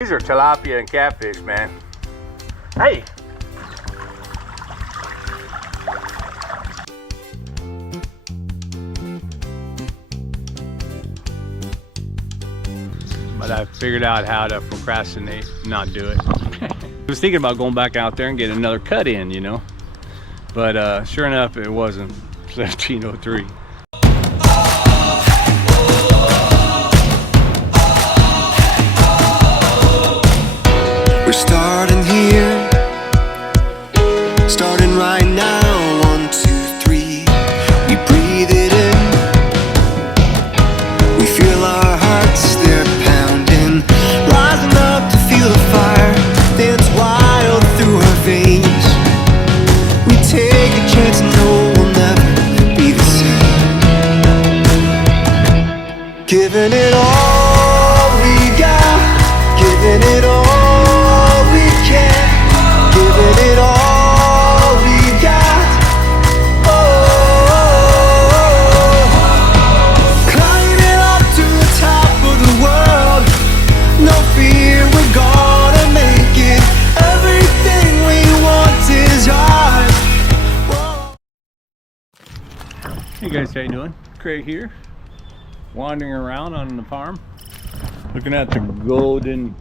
These are tilapia and catfish, man. Hey. But I figured out how to procrastinate, not do it. I was thinking about going back out there and getting another cut in, you know. But sure enough, it wasn't 1703. We're starting here, starting right now. 1, 2, 3. We breathe it in. We feel our hearts, they're pounding, rising up to feel the fire dance wild through our veins. We take a chance, no, we'll never be the same. Giving it all we got, giving it all. Giving it all we got. Climbing up to the top of the world. No fear, we're gonna make it. Everything we want is ours. Hey guys, how you doing? Craig here, wandering around on the farm, looking at the golden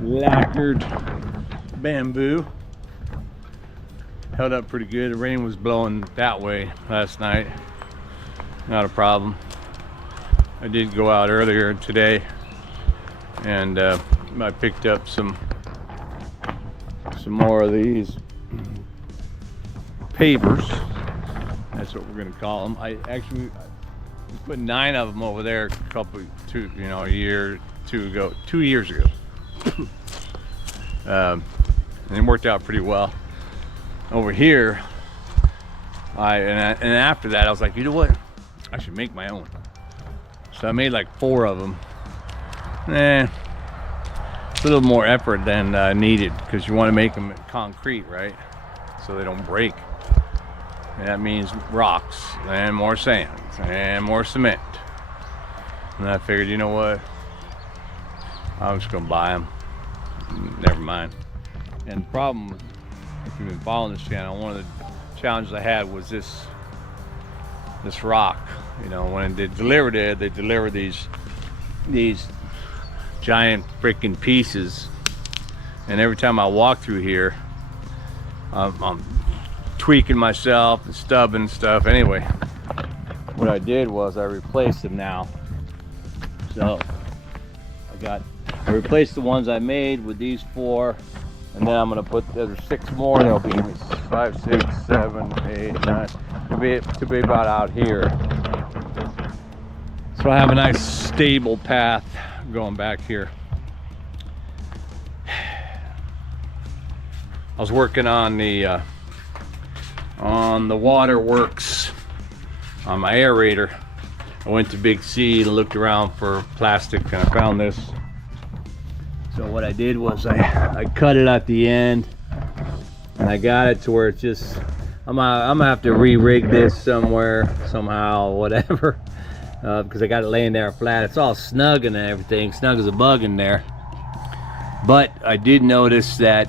lacquered bamboo. Held up pretty good. The rain was blowing that way last night. Not a problem. I did go out earlier today and I picked up some more of these pavers. That's what we're gonna call them. I actually put 9 of them over there a year or two 2 years ago. And it worked out pretty well. Over here, and after that, I was like, you know what? I should make my own. So I made like 4 of them. It's a little more effort than needed because you want to make them concrete, right? So they don't break. And that means rocks and more sand and more cement. And I figured, you know what? I'm just gonna buy them. Never mind. And the problem, if you've been following this channel, one of the challenges I had was this rock. You know, when they delivered it, they delivered these giant freaking pieces, and every time I walk through here, I'm tweaking myself and stubbing stuff. Anyway, what I did was I replaced them now. So I replaced the ones I made with these 4, and then I'm gonna put there's 6 more. There'll be 5, 6, 7, 8, 9 to be about out here. So I have a nice stable path going back here. I was working on the waterworks on my aerator. I went to Big C and looked around for plastic, and I found this. So what I did was I cut it at the end, and I got it to where it's just, I'm gonna have to re-rig this somewhere, somehow, whatever, because I got it laying there flat. It's all snug and everything, snug as a bug in there. But I did notice that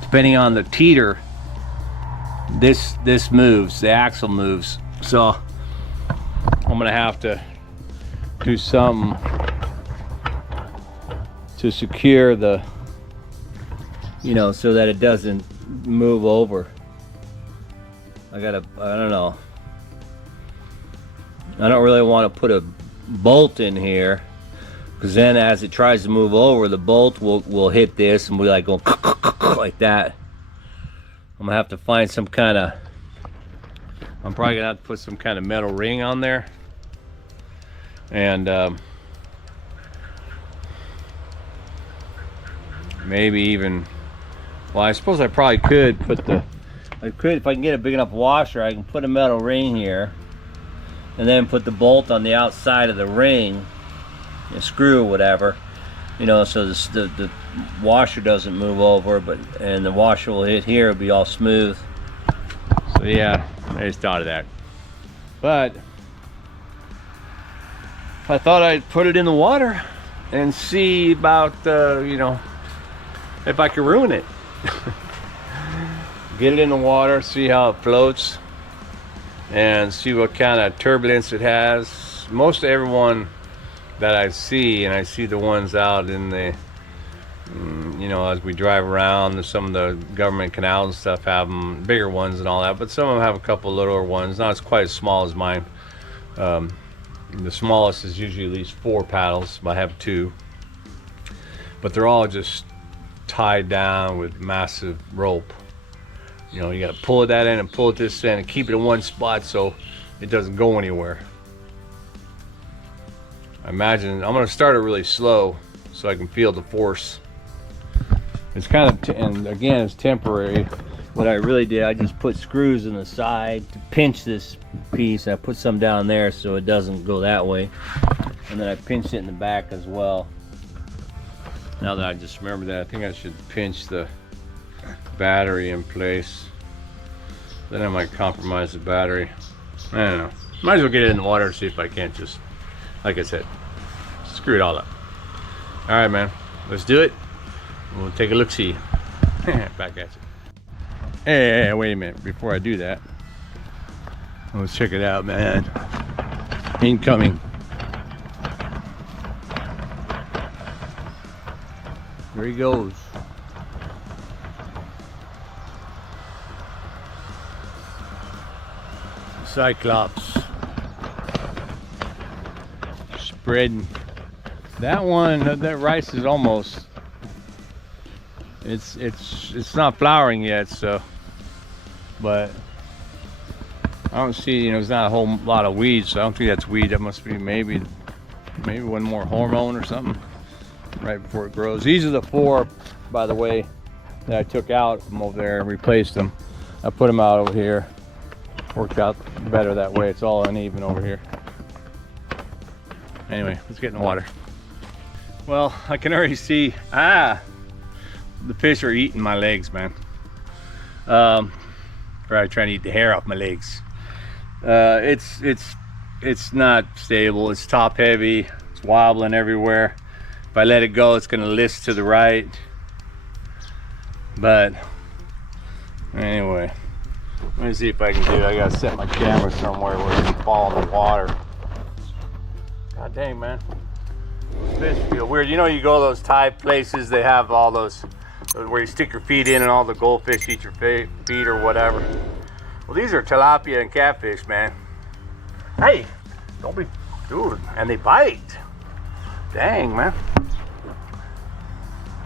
depending on the teeter, this moves, the axle moves. So I'm gonna have to do something to secure the, so that it doesn't move over. I don't know. I don't really want to put a bolt in here, because then as it tries to move over, the bolt will hit this and be like going like that. I'm gonna have to find some kind of, I'm probably gonna have to put some kind of metal ring on there, and maybe even, well, I suppose I probably could put if I can get a big enough washer, I can put a metal ring here and then put the bolt on the outside of the ring, a screw or whatever, so the washer doesn't move over, and the washer will hit here, it'll be all smooth. So yeah, I just thought of that. But I thought I'd put it in the water and see about, you know, if I can ruin it. Get it in the water, see how it floats, and see what kind of turbulence it has. Most everyone that I see, and I see the ones out in the, you know, as we drive around, some of the government canals and stuff have them, bigger ones and all that, but some of them have a couple littler ones, not as quite as small as mine. The smallest is usually at least 4 paddles, but I have 2. But they're all just tied down with massive rope. You know, you got to pull that in and pull it this end and keep it in one spot so it doesn't go anywhere. I imagine I'm going to start it really slow so I can feel the force. It's kind of, and again, it's temporary. What I really did, I just put screws in the side to pinch this piece. I put some down there so it doesn't go that way. And then I pinched it in the back as well. Now that I just remember that, I think I should pinch the battery in place. Then I might compromise the battery. I don't know. Might as well get it in the water and see if I can't just, like I said, screw it all up. All right, man, let's do it. We'll take a look-see. Back at you. Hey, wait a minute. Before I do that, let's check it out, man. Incoming. There he goes. Cyclops. Spreading. That one, that rice is almost, it's not flowering yet, so, but I don't see, you know, there's not a whole lot of weeds, so I don't think that's weed. That must be maybe one more hormone or something right before it grows. These are the 4, by the way, that I took out from over there and replaced them. I put them out over here. Worked out better that way. It's all uneven over here. Anyway, let's get in the water. Well, I can already see, the fish are eating my legs, man. Probably trying to eat the hair off my legs. It's not stable. It's top heavy. It's wobbling everywhere. If I let it go, it's gonna list to the right. But anyway, let me see if I can do it. I gotta set my camera somewhere where it can fall in the water. God dang, man. Fish feel weird. You know, you go to those Thai places, they have all those where you stick your feet in and all the goldfish eat your feet or whatever. Well, these are tilapia and catfish, man. Hey, don't be, dude, and they bite. Dang, man.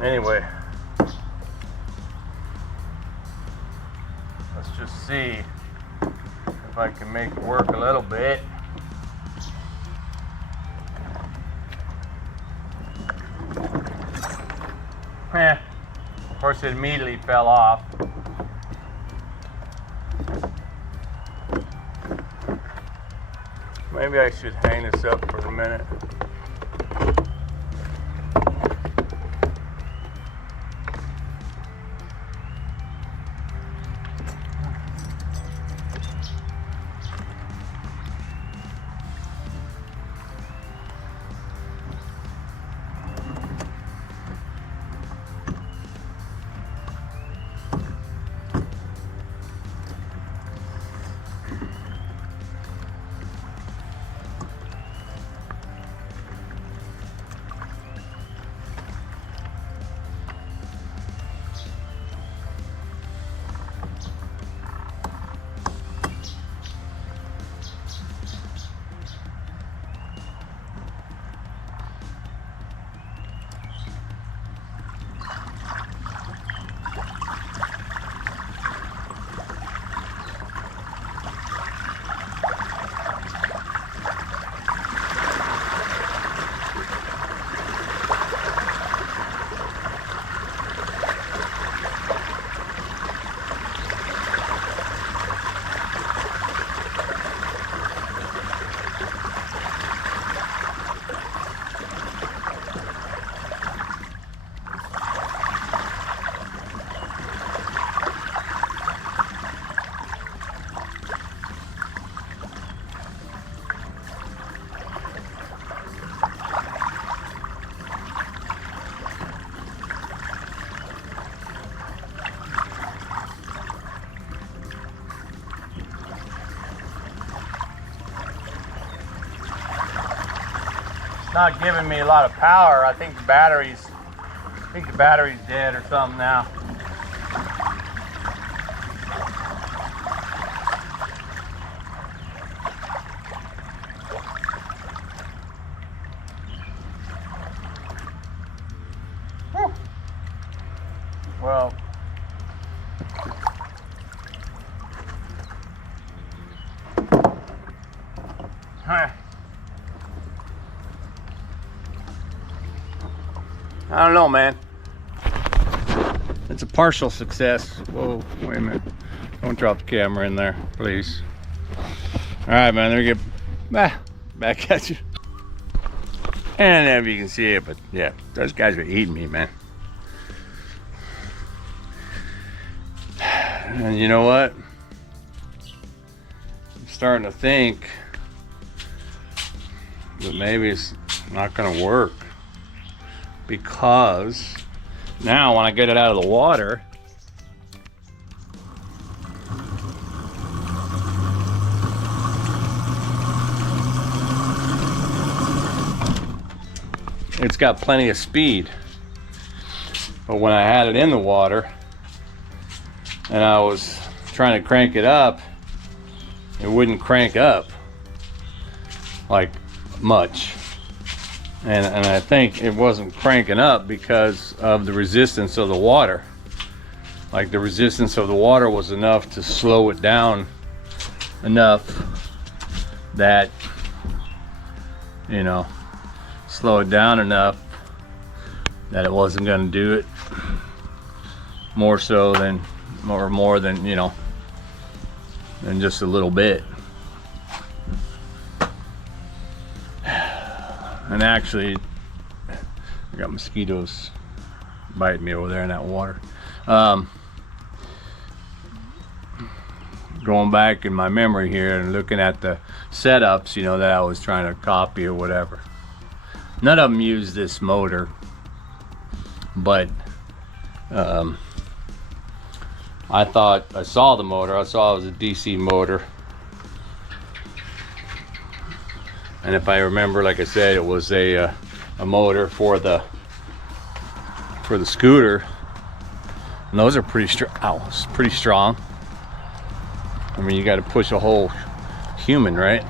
Anyway, let's just see if I can make it work a little bit. Of course, it immediately fell off. Maybe I should hang this up for a minute. not giving me a lot of power. I think the battery's dead or something now. Whew. Well, I don't know, man. It's a partial success. Whoa, wait a minute. Don't drop the camera in there, please. All right, man, there we get back at you. And if you can see it, but yeah, those guys are eating me, man. And you know what? I'm starting to think that maybe it's not gonna work, because now when I get it out of the water, it's got plenty of speed. But when I had it in the water and I was trying to crank it up, it wouldn't crank up like much. And I think it wasn't cranking up because of the resistance of the water. Like the resistance of the water was enough to slow it down enough that, you know, slow it down enough that it wasn't going to do it more so than, or more than, you know, than just a little bit. And actually, I got mosquitoes biting me over there in that water. Going back in my memory here and looking at the setups, you know, that I was trying to copy or whatever. None of them use this motor, but I thought I saw the motor. I saw it was a DC motor. And if I remember, like I said, it was a motor for the scooter, and those are pretty strong. Ow, it's pretty strong. I mean, you got to push a whole human, right?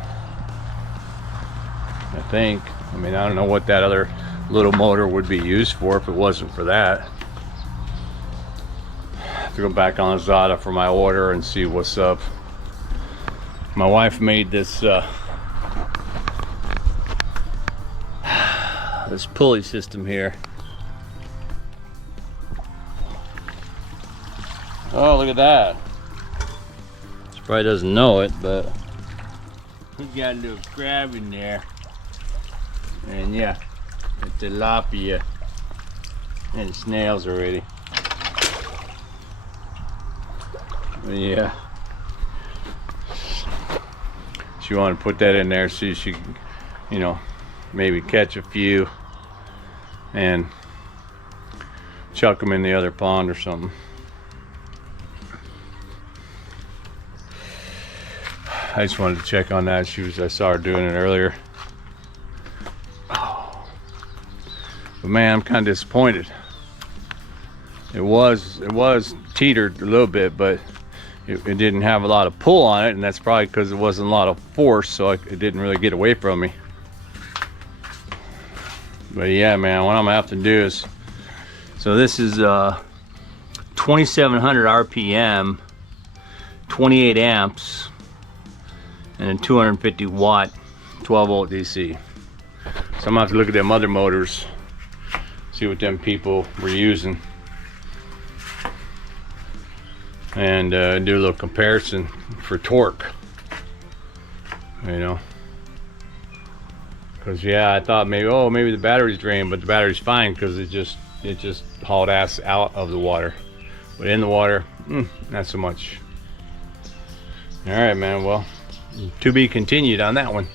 I think. I mean, I don't know what that other little motor would be used for if it wasn't for that. I have to go back on Lazada for my order and see what's up. My wife made this this pulley system here. Oh, look at that. She probably doesn't know it, but we got a little crab in there. And yeah, a tilapia and snails already. But yeah, she wanted to put that in there so she can, you know, maybe catch a few and chuck them in the other pond or something. I just wanted to check on that. I saw her doing it earlier. Oh. But man, I'm kind of disappointed. It was teetered a little bit, but it didn't have a lot of pull on it, and that's probably because there wasn't a lot of force, so it didn't really get away from me. But yeah, man, what I'm gonna have to do is, so this is 2700 RPM, 28 amps, and a 250 watt 12 volt DC. So I'm gonna have to look at them other motors, see what them people were using, and do a little comparison for torque, you know. Because yeah, I thought maybe, oh, maybe the battery's drained, but the battery's fine because it just hauled ass out of the water. But in the water, not so much. All right, man, well, to be continued on that one.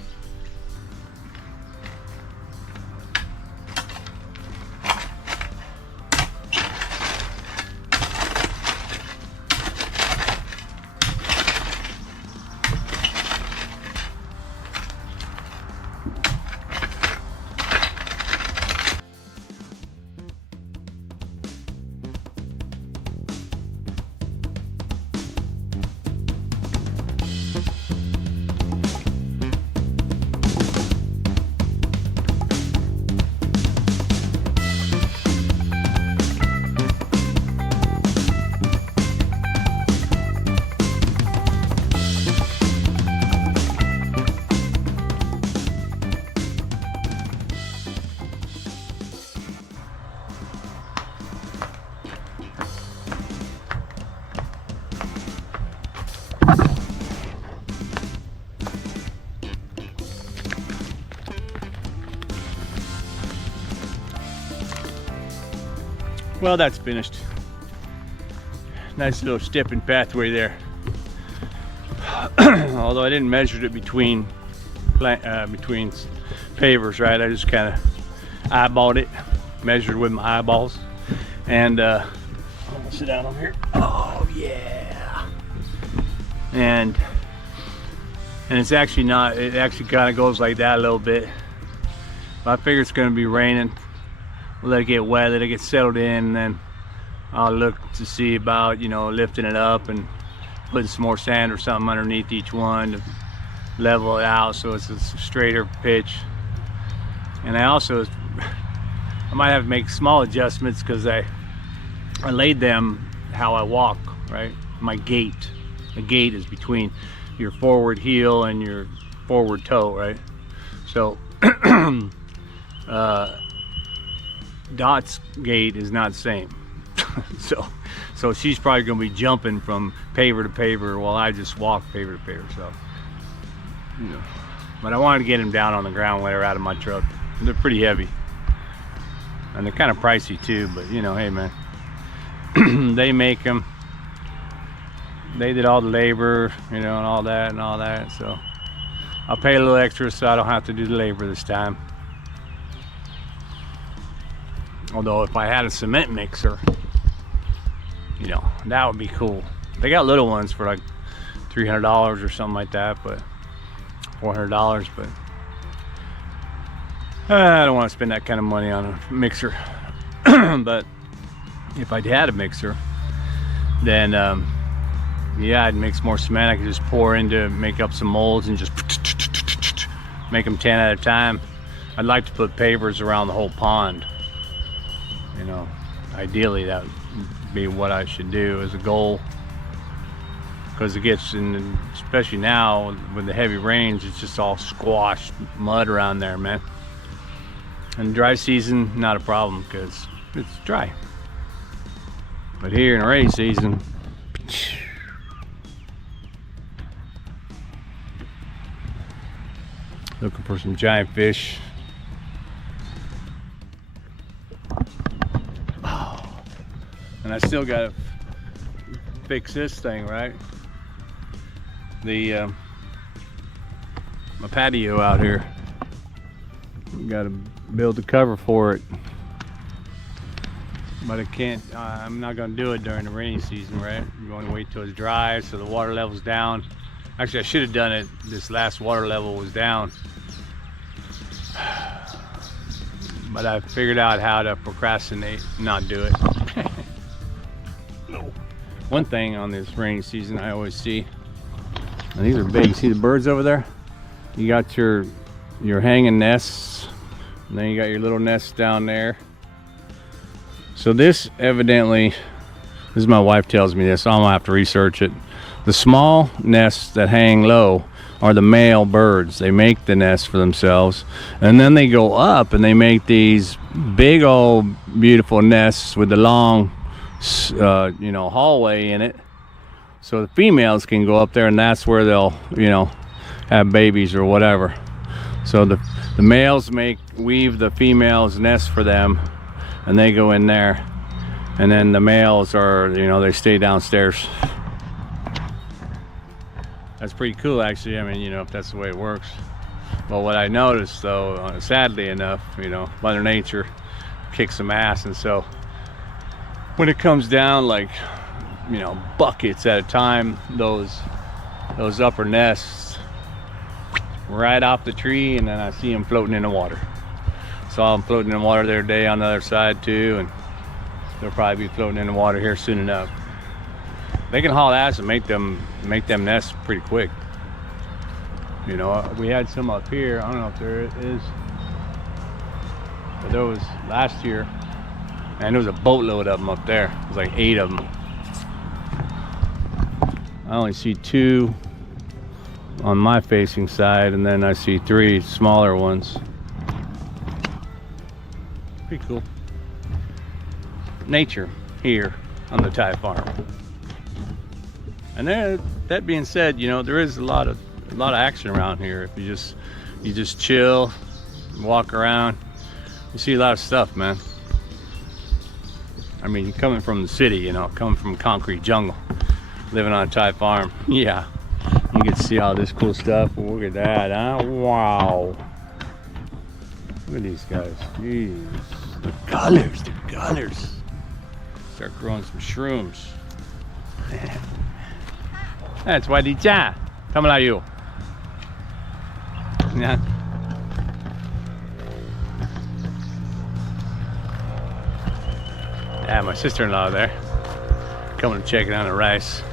Well, that's finished. Nice little stepping pathway there. Although I didn't measure it between pavers, right? I just kind of eyeballed it, measured with my eyeballs, and I'm gonna sit down over here. Oh yeah. And it's actually not. It actually kind of goes like that a little bit. But I figure it's gonna be raining. We'll let it get wet, let it get settled in, and then I'll look to see about, you know, lifting it up and putting some more sand or something underneath each one to level it out so it's a straighter pitch. And I might have to make small adjustments because I laid them how I walk, right? My gait. The gait is between your forward heel and your forward toe, right? So Dot's gait is not the same. so she's probably gonna be jumping from paver to paver while I just walk paver to paver. So, you know, but I wanted to get them down on the ground when they're out of my truck. They're pretty heavy and they're kind of pricey too, but you know, hey man, they make them. They did all the labor, you know, and all that, so I'll pay a little extra so I don't have to do the labor this time. Although if I had a cement mixer, you know, that would be cool. They got little ones for like $300 or something like that, but $400, but I don't want to spend that kind of money on a mixer. But if I had a mixer, then yeah, I'd mix more cement. I could just pour into, make up some molds and just make them 10 at a time. I'd like to put pavers around the whole pond. You know, ideally that would be what I should do as a goal, because it gets in, especially now with the heavy rains, it's just all squashed mud around there, man. And dry season, not a problem because it's dry. But here in the rainy season, looking for some giant fish. And I still gotta fix this thing, right? The my patio out here. Gotta build the cover for it. But I can't, I'm not gonna do it during the rainy season, right? I'm going to wait till it's dry so the water level's down. Actually, I should have done it. This last water level was down. But I figured out how to procrastinate, not do it. One thing on this rainy season I always see, and these are big. See the birds over there? You got your hanging nests, and then you got your little nests down there. So this evidently, this is my wife tells me this, so I'm gonna have to research it. The small nests that hang low are the male birds. They make the nest for themselves, and then they go up and they make these big old beautiful nests with the long you know, hallway in it, so the females can go up there, and that's where they'll, you know, have babies or whatever. So the males weave the females' nest for them, and they go in there, and then the males are, you know, they stay downstairs. That's pretty cool, actually. I mean, you know, if that's the way it works. But what I noticed, though, sadly enough, you know, Mother Nature kicks some ass, and so when it comes down, like, you know, buckets at a time, those upper nests right off the tree, and then I see them floating in the water. Saw them floating in the water the other day on the other side too, and they'll probably be floating in the water here soon enough. They can haul ass and make them nests pretty quick. You know, we had some up here. I don't know if there is, but there was last year. And there was a boatload of them up there. It was like 8 of them. I only see 2 on my facing side, and then I see 3 smaller ones. Pretty cool. Nature here on the Thai farm. And there, that being said, you know, there is a lot of action around here. If you just chill, walk around, you see a lot of stuff, man. I mean, coming from the city, you know, coming from concrete jungle, living on a Thai farm. Yeah, you get to see all this cool stuff. Look at that, huh? Wow. Look at these guys. Jeez. The colors, the colors. Start growing some shrooms. That's why they chat. Come on, you. Yeah. Yeah, my sister-in-law there, coming to check it on the rice.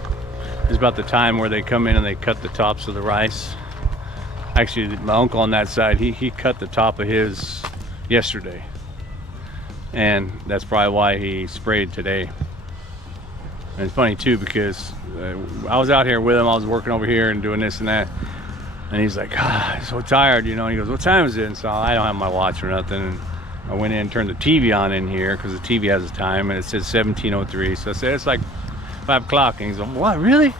It's about the time where they come in and they cut the tops of the rice. Actually, my uncle on that side, he cut the top of his yesterday. And that's probably why he sprayed today. And it's funny too, because I was out here with him, I was working over here and doing this and that. And he's like, I'm so tired, you know. And he goes, what time is it? And so I don't have my watch or nothing. And I went in and turned the TV on in here because the TV has a time and it says 17:03. So I said, it's like 5 o'clock. And he's like, what, really?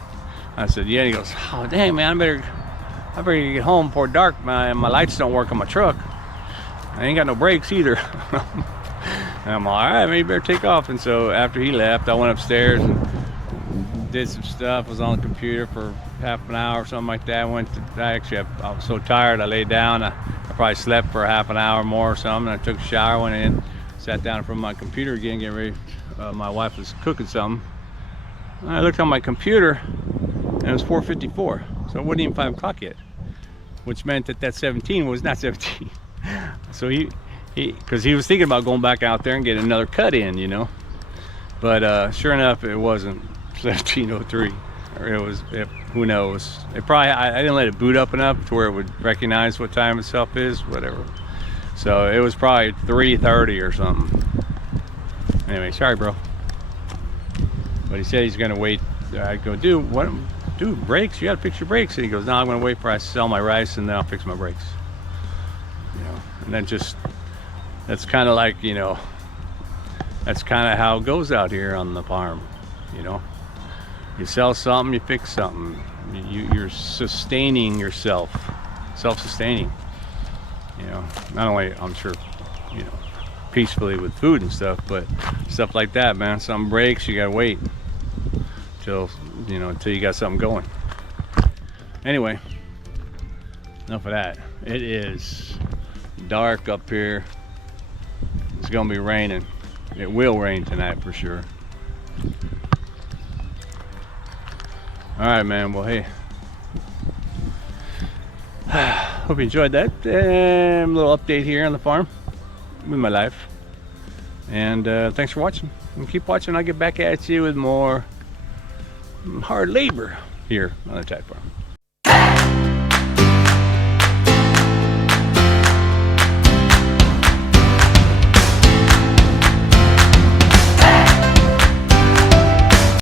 I said, yeah. And he goes, oh, dang, man, I better get home before dark. My lights don't work on my truck. I ain't got no brakes either. And I'm all right, maybe you better take off. And so after he left, I went upstairs and did some stuff. Was on the computer for half an hour or something like that. I was so tired, I laid down. I probably slept for half an hour more or something. I took a shower, went in, sat down in front of my computer again, getting ready. My wife was cooking something. And I looked on my computer, and it was 4:54. So it wasn't even 5 o'clock yet, which meant that 17 was not 17. So because he was thinking about going back out there and getting another cut in, you know. But sure enough, it wasn't 17:03. Or who knows? I didn't let it boot up enough to where it would recognize what time itself is, whatever. So it was probably 3:30 or something. Anyway, sorry, bro. But he said he's gonna wait. I go, dude, what? Dude, brakes? You gotta fix your brakes. And he goes, no, I'm gonna wait for I sell my rice and then I'll fix my brakes. You know, and then that's kind of like, you know, that's kind of how it goes out here on the farm, you know. You sell something, you fix something. You're sustaining yourself, self-sustaining. You know, not only, I'm sure, you know, peacefully with food and stuff, but stuff like that, man. Something breaks, you gotta wait till you got something going. Anyway, enough of that. It is dark up here. It's gonna be raining. It will rain tonight for sure. All right, man. Well, hey, hope you enjoyed that little update here on the farm with my life. And thanks for watching. And keep watching. I'll get back at you with more hard labor here on the Thai farm.